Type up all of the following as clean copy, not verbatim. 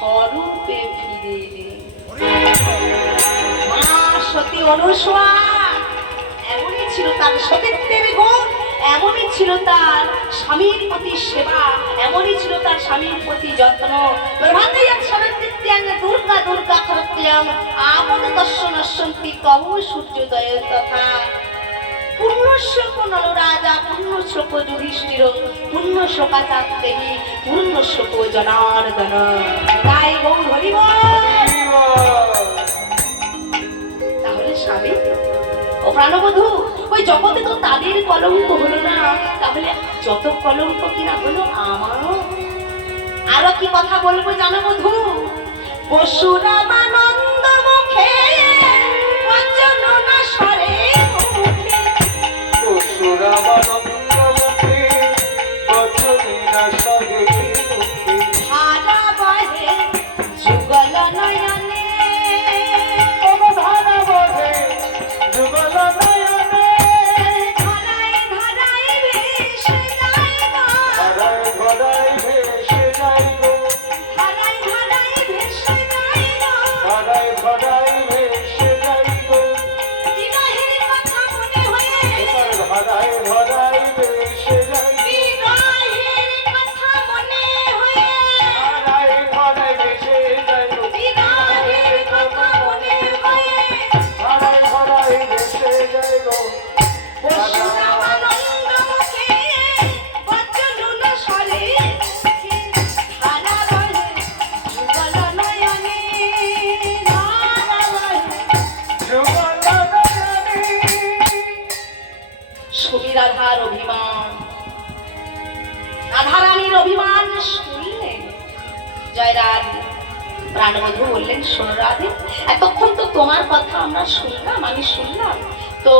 স্বরূপে ফিরে এলেন। মা সতী অনুসূয়া, এমনই ছিল তার সতীত্বের গুণ, এমনই ছিল তার স্বামীর প্রতি সেবা, এমনই ছিল তার স্বামীর প্রতি যত্ন। প্রভাতেয়াং সরস্বতীয়াং দুর্গা দুর্গা খরত্যাং আপদ দর্শনস্যন্তি কব সূর্যোদয় তথা। পূর্ণশ্লোক নলরাজা, পূর্ণশ্লোক যুধিষ্ঠির, পূর্ণশ্লোকাচার্যেহি, পূর্ণশ্লোক জনার্দন। তাই গৌর হরি বল। তাহলে স্বামী ও প্রাণবধূ, ওই জগতে তো তাদের কলঙ্ক হলো না, তাহলে যত কলঙ্ক কিনা হলো আমারও। আরো কি কথা বলবো জানো বধূ? পশুরামানন্দ মুখে বচন না সরে, পশুরামানন্দ মুখে বচন না সরে, ধারা বহে যুগল নয়নে, ধারা বহে যুগল নয়নে, ধারায় ধারায় ভেসে যায় গো, ধারায় ধারায় ভেসে যায় গো, ধারায় ধারায় ভেসে যায় গো, ধারায় ধারায় ভেসে যায় গো, বিরহের কথা মনে হয়ে, ধারায় ধারায় ভেসে যায় গো, বিরহের কথা মনে হয়ে, ধারায় ধারায় ভেসে যায় গো, বিরহের কথা মনে হয়ে, ধারায় ধারায় ভেসে যায় গো। পশুরামানন্দ মুখে বচন না সরে, ধারা বহে যুগল নয়নে, ধারা বহে। সুমি রাধার অভিমান, রাধারানীর অভিমান শুনলেন জয়রাজ। প্রাণবধূ বললেন, শোনো রাধে, এতক্ষণ তো তোমার কথা আমরা শুনলাম, আমি শুনলাম, তো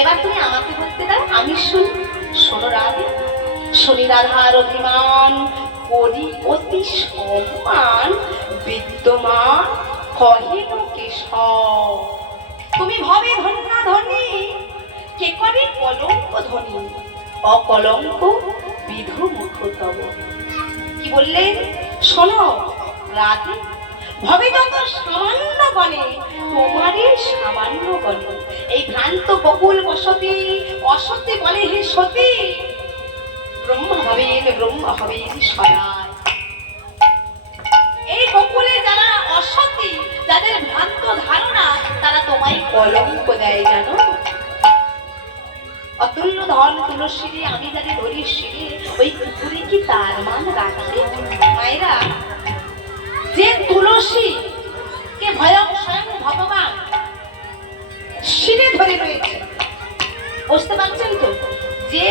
এবার তুমি আমাকে বলতে দাও, আমি শুনি। শোনো রাধে, শনি রাধার অভিমান করি অতি সম্মান, বিদ্যমান কহিল কেশব। তুমি ভবে ধন্যা ধনী, কে করে কলঙ্ক ধনী, অকলঙ্ক বিধু মুখ তব। কি বললেন? শোনো রাধে, ভবে যত সামান্য গণে, তোমারই সামান্য গণে। এই ভ্রান্ত বকুল বসতি, অসতী বলে হে সতী, ব্রহ্ম হবেন ব্রহ্ম হবেন সদায়। এই বকুলে যারা অসতী, যাদের ভ্রান্ত ধারণা, তারা তোমায় কলঙ্ক দেয় জানো। অতুল্য ধন তুলসী আমি যাদের ধরি শিরে, ওই কুকুরে কি তার মান রাখে? মায়েরা, যে তুলসী কে স্বয়ং ভগবান শিরে ধরে রয়েছে, বুঝতে পারছেন তো? যে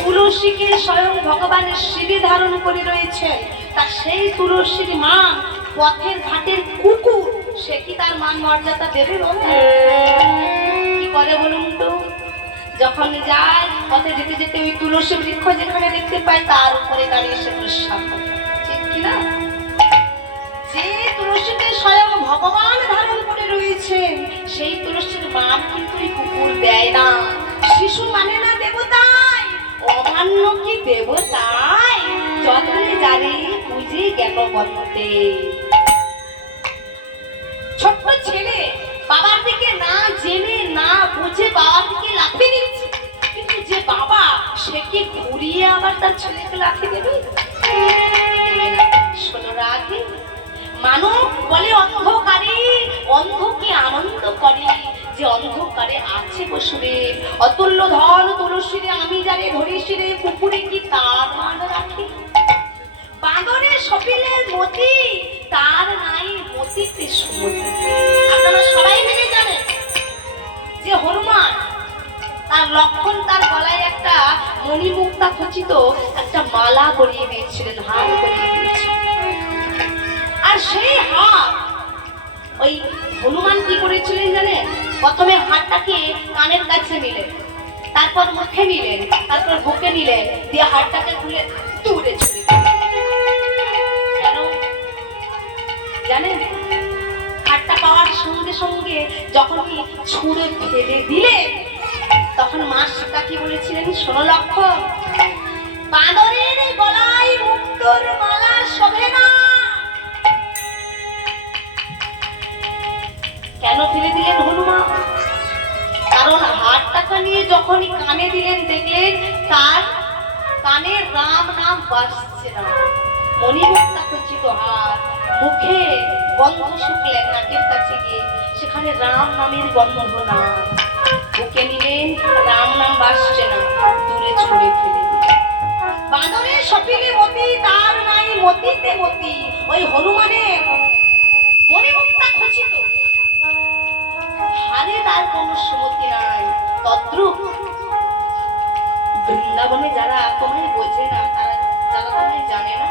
তুলসীকে স্বয়ং ভগবানের শিরে ধারণ করে রয়েছে, তা সেই তুলসীর মা পথের ঘাটের কুকুর, সে কি তার মান মর্যাদা দেবে? কি করে বলুন তো? যখন যায় পথে যেতে যেতে ওই তুলসী বৃক্ষ যেখানে দেখতে পায়, তার উপরে দাঁড়িয়ে সে প্রস্রাব করে, ঠিক কিনা? যে তুলসীকে স্বয়ং ভগবান ধারণ করে রয়েছেন, সেই তুলসীর মান কিন্তু এই কুকুর দেয় না। শিশু মানে না দেবতায়, অমান্য কি দেবতায়, যতনে জানে বুঝে জ্ঞান বলতে। ছোট্ট ছেলে বাবার দিকে না জেনে না বুঝে বাবার দিকে লাফিয়ে দিচ্ছে, কিন্তু যে বাবা, সে কি ঘুরিয়ে আবার তার ছেলেকে লাফিয়ে দেবে? দেবে না। শোনো রাধে, মানব বলে অন্ধকারে, অন্ধ কি আনন্দ করে, যে অন্ধকারে আছে বসুদেব। অতুল্য ধন তুলসীরে আমি যারে ধরিসিরে, কুকুরে কি তার মান রাখে? বাঁদরের সপিলের মতি, তার নাই মতিতে সুমতি। আপনারা সবাই মিলে জানেন যে হনুমান, তার লক্ষণ তার গলায় একটা মণিমুক্তা খচিত একটা মালা পরিয়ে দিয়েছিলেন, হার পরিয়ে দিয়েছিলেন। আর সেই হার ওই হনুমান কি করেছিলেন জানেন? প্রথমে হারটাকে কানের কাছে নিলেন, তারপর মুখে নিলেন, তারপর বুকে নিলেন, দিয়ে হারটাকে খুলে দূরে ছুড়ে দিলেন। কেন জানেন? হারটা পাওয়ার সঙ্গে সঙ্গে যখনই ছুঁড়ে ফেলে দিলেন, তখন মা সীতা কি বলেছিলেন? শোনো লক্ষণ, বাঁদরের গলায় মুক্তোর মালা শোভে না, নিয়ে যখনই কানে দিলেন দেখলেন তার কানে রাম নাম বাজছে না। মণিমুক্তা খচিত হাত, মুখে গন্ধ শুকলেন নাকের কাছে গিয়ে, সেখানে রাম নামের গন্ধ না। বুকে নিলেন, রাম নাম বাজছে না, দূরে ছুঁড়ে ফেলে দিলেন। বানরের সপিলে মতি তার নাই মতিতে মতি, ওই হনুমানের মণিমুক্তা খচিত হারে তার কোনো সুমতি নাই। তদ্রূপ বৃন্দাবনে যারা তোমায় বোঝে না, তারা যারা তোমায় জানে না,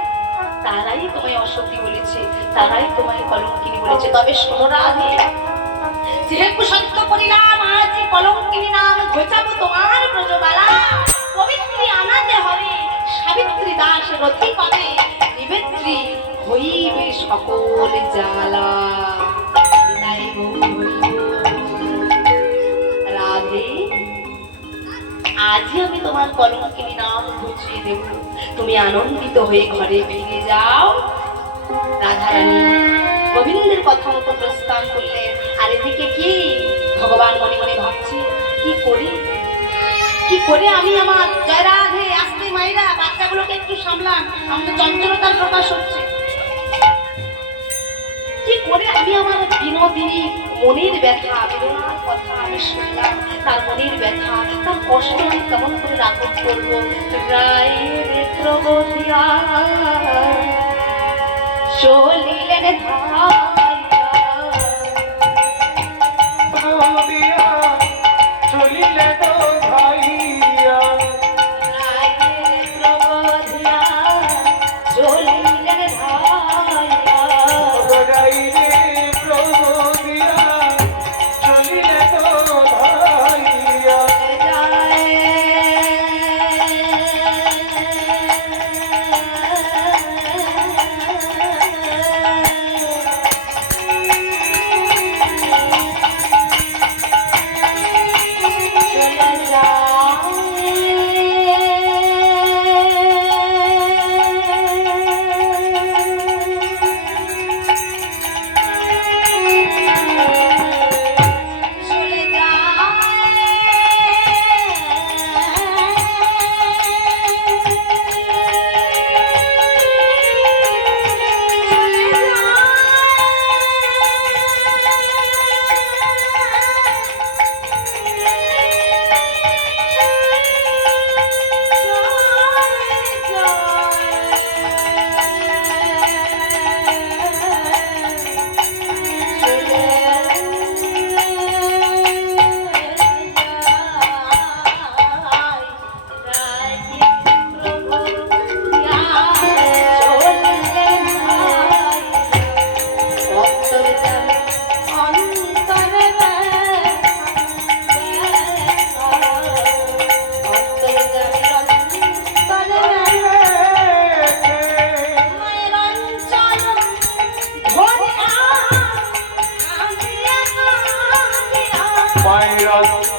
তারাই তোমায় অসতী বলেছে, তারাই তোমায় কলঙ্কিনী বলেছে। তবে শোনো রাধে, যেহেতু সত্য করিলাম আজ কলঙ্কিনী নাম ঘোচাবো তোমার ব্রজবালা। পবিত্রী আনাতে হবে, সাবিত্রী দাস রথি পাবে, নিবেত্রী হইবে সকল জ্বালা। তাই রাধে, আজই আমি তোমার কলঙ্কিনী নাম ঘুচিয়ে দেব, তুমি আনন্দিত হয়ে ঘরে ফিরে যাও। রাধারানী গোবিন্দের কথা মতো প্রস্থান করলেন। আর এদিকে কি ভগবান মনে মনে ভাবছে, কি করে আমি আমার জয় রাধে, আসতে মায়েরা বাচ্চাগুলোকে একটু সামলান, আমাদের চঞ্চলতার প্রকাশ হচ্ছে। কি করে আমি আমার বিনোদিনী মনের ব্যথা, বেদনার কথা আমি শুনলাম, তার মনের ব্যথা, তার কষ্ট আমি কেমন করে রাখব করবো। রায়ের প্রবোধিয়া চলিলেন চলিলে তো ভাইয়া, রায়ের প্রবোধিয়া চলিলেন রাইরে প্রবোধিয়া চলিলে তো ভাইয়া।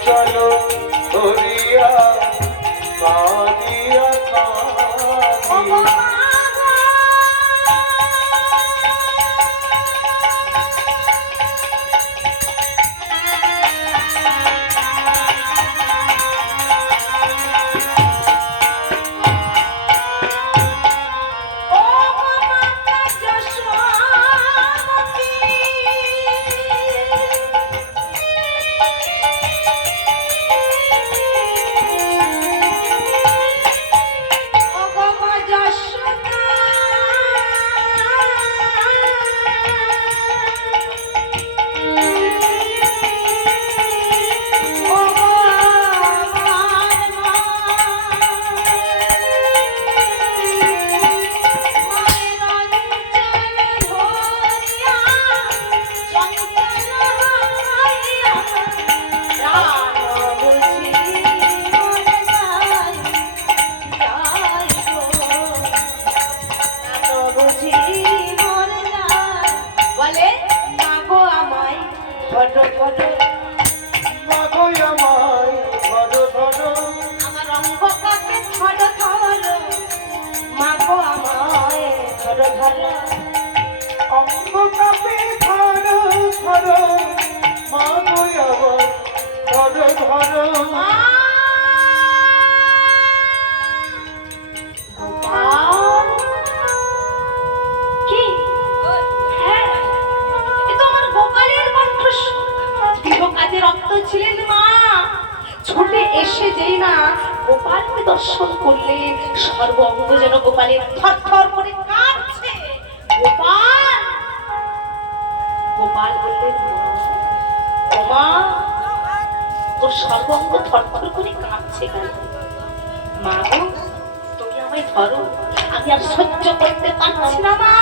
চলো ধরিয়া কাঁদিয়া কাঁদিয়া। অঙ্গ কাপে ধরো ধরো মা গো আমার ধরো ধরো। মরণ কি? হ্যাঁ, এ তো আমার গোপালের কণ্ঠস্বর। কাজে রক্ত ছিলেন মা, ছুটে এসে যেই না গোপালকে দর্শন করলেন, সর্ব অঙ্গ যেন গোপালের থরথর করে কাঁপছে। গোপাল গোপাল বললেন, মা তোর সর্ব অঙ্গ থরথর করে কাঁপছে কেন? মা গো, তুমি আমায় ধরো, আমি আর সহ্য করতে পারছি না মা,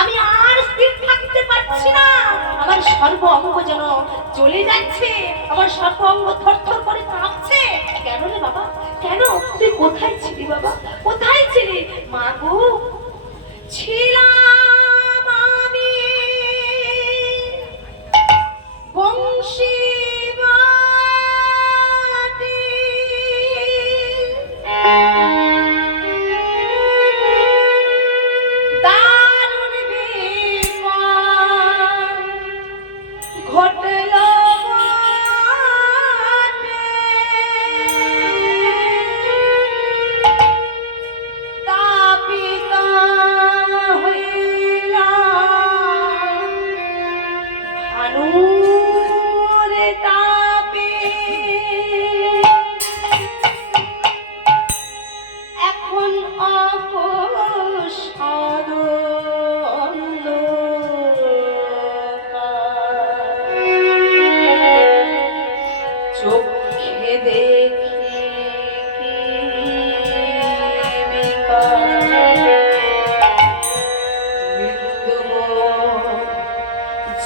আমি আর স্থির থাকতে পারছি না, আমার সর্ব অঙ্গ যেন চলে যাচ্ছে, আমার সর্ব অঙ্গ থরথর করে কাঁপছে। কেন রে বাবা, কেন? তুই কোথায় ছিলি বাবা, কোথায় ছিলি? মা গো, ছিলাম আমি বংশী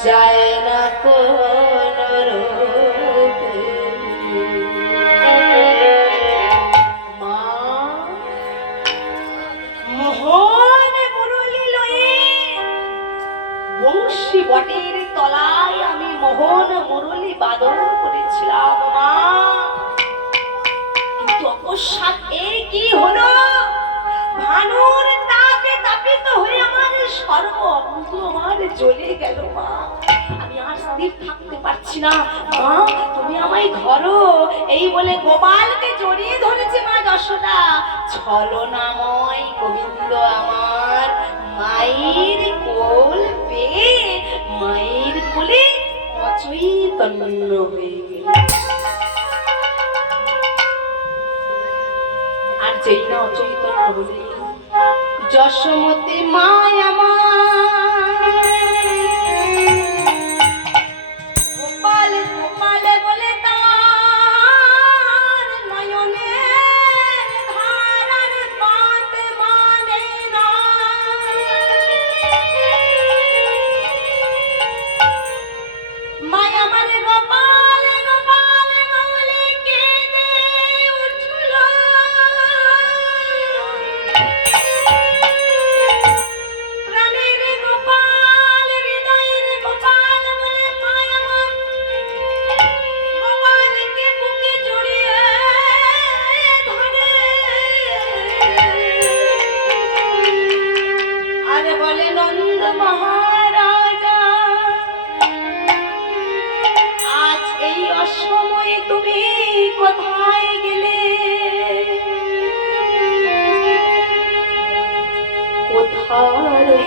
যায় না কোন রূপে। মা মোহন মুরলী লয়ে বংশী বটের তলায় আমি মোহন মুরলী বাদন করেছিলাম মা, কিন্তু অকস্মাৎ এ কি হলো? ভানুর তাপে তাপিত হয়ে আমার সর্ব অঙ্গ আমার জ্বলে গেল মা, আমি আর স্থির থাকতে পারছি না, মা তুমি আমায় ধরো। এই বলে গোপালকে জড়িয়ে ধরেছে মা যশোদা। ছলনাময় গোবিন্দ আমার মায়ের কোল পেয়ে মায়ের কোলে অচৈতন্য হয়ে গেল। আর যেই না অচৈতন্য হলে যশোমতী মায় আমার গোপাল গোপাল বলে তার নয়নে ধারার পাত মানে না। মায় আমার গোপাল গোপাল বলে কেঁদে উঠল। প্রাণের গোপাল হৃদয়ের গোপাল বলে মায় আমার গোপালকে বুকে জড়িয়ে ধরে আর বলে, নন্দ মহারাজা আজ এই অসময়ে তুমি কোথায় গেলে? কোথায়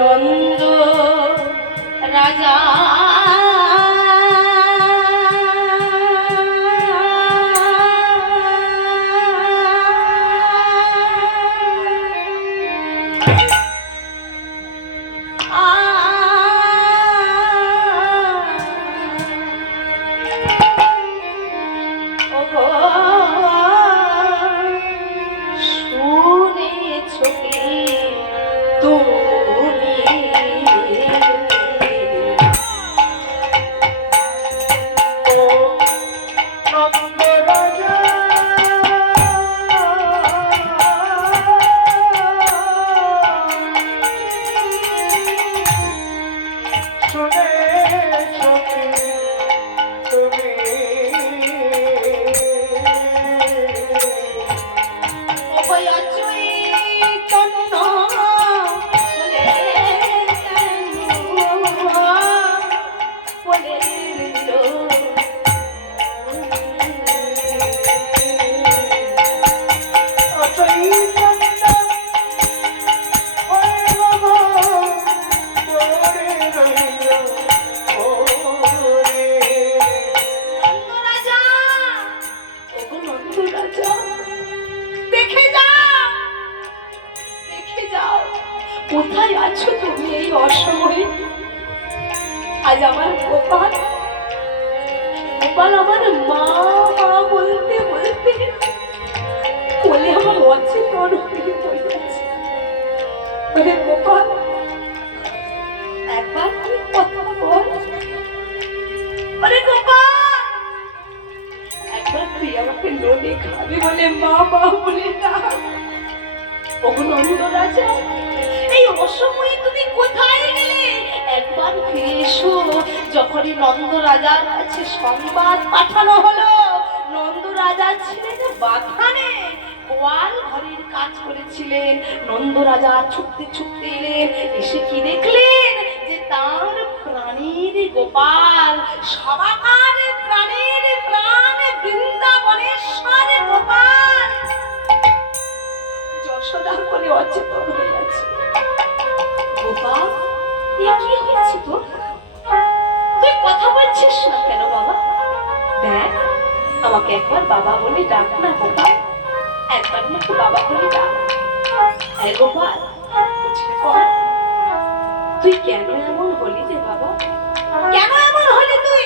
নন্দ রাজা? শুনেছো কি তুমি? কোথায় আছো তুমি এই অসময়ে? আজ আমার গোপাল গোপাল আমার মা মা বলতে বলতে বলে আমার অচেতন হয়ে পড়েছে। ওরে গোপাল, একবার তুই কথা বল। ওরে গোপাল, একবার তুই আমাকে লোনে খাবি বলে মা মা বলে ডাক। ওগো নন্দ রাজা, এই অসময়ে তুমি কোথায় গেলে? একবার ফিরে এসো। যখনই নন্দ রাজার কাছে সংবাদ পাঠানো হলো নন্দ রাজা ছিলেন বাগানে, গোয়াল ঘরের কাজ করেছিলেন। নন্দ রাজা ছুটতে ছুটতে এলেন, এসে কি দেখলেন যে তার প্রাণীর গোপাল, সবাকার প্রাণীর প্রাণ বৃন্দাবনেশ্বর গোপাল যশোদার কোলে অচেতন হয়ে আছে। গোপাল, এ কি হয়েছে তোর? তুই কথা বলছিস না কেন বাবা? দেখ, আমাকে একবার বাবা বলে ডাক না গোপাল, একবার আমাকে বাবা বলে ডাক। এই গোপাল, উঠে পড়। তুই কেন এমন হলি রে বাবা? কেন এমন হলি তুই?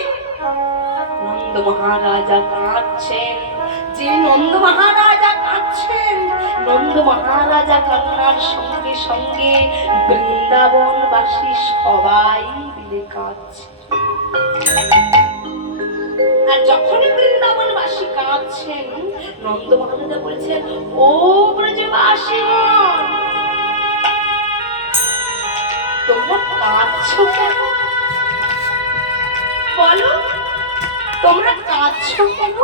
নন্দ মহারাজা কাঁদছেন। যে নন্দ মহারাজা কাঁদছেন, নন্দ মহারাজা কান্নার সঙ্গে সঙ্গে বৃন্দাবনবাসী সবাই মিলে কাঁদছে। আর যখনই বৃন্দাবনবাসী কাঁদছেন, নন্দ মহারাজা বলছেন, ও ব্রজবাসীগণ, তোমরা কাঁদছো কেন? বলো, তোমরা কাঁদছো কেন?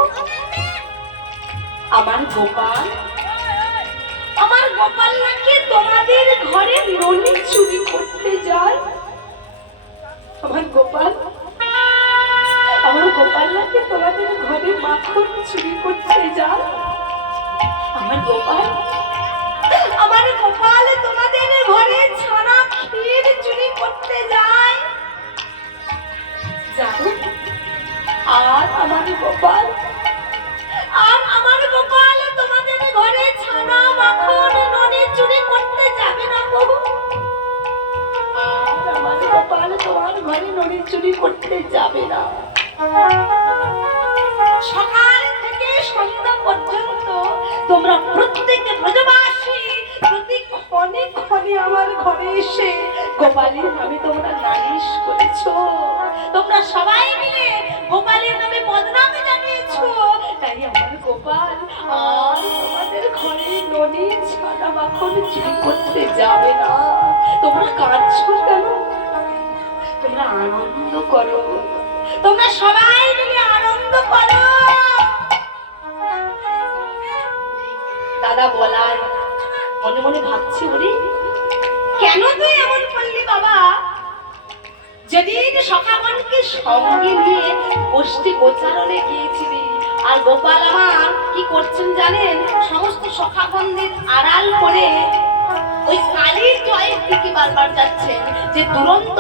আমার গোপাল নাকি তোমাদের ঘরে ননি চুরি করতে যায়। আমার গোপাল নাকি তোমাদের ঘরে মাখন চুরি করতে যায়। আমার গোপাল তোমাদের ঘরে ছানা ক্ষীর চুরি করতে যায়। জানো, আর আমার গোপাল তোমাদের ঘরে ছানা মাখন ননি চুরি করতে যাবে না বাবু। আর আমার গোপাল তোমার ঘরে ননি চুরি করতে যাবে না। সকাল থেকে সন্ধ্যা পর্যন্ত তোমরা প্রত্যেকে ব্রজবাসী প্রতি ক্ষণে ক্ষণে আমার ঘরে এসে গোপালের নামে তোমরা নালিশ করেছো। তোমরা সবাই মিলে গোপালের নামে বদনামে জানিয়েছো। তাই আমার গোপাল আর তোমাদের ঘরে ননি ছানা মাখন চুরি করতে যাবে না। তোমরা কাঁদছো কেন? তোমরা আনন্দ করো, তোমরা সবাই মিলে আনন্দ করো। দাদা বলার মনে মনে ভাবছি, ওরে কেন তুই এমন করলি বাবা? যেদিন সখাগণকে সঙ্গে নিয়ে গোষ্ঠী গোচারণে গিয়েছিলি, আর গোপাল আমার কি করছেন জানেন? সমস্ত সখাগণদের আড়াল করে ওই কালীর জয়ের দিকে বারবার যাচ্ছেন যে দুরন্ত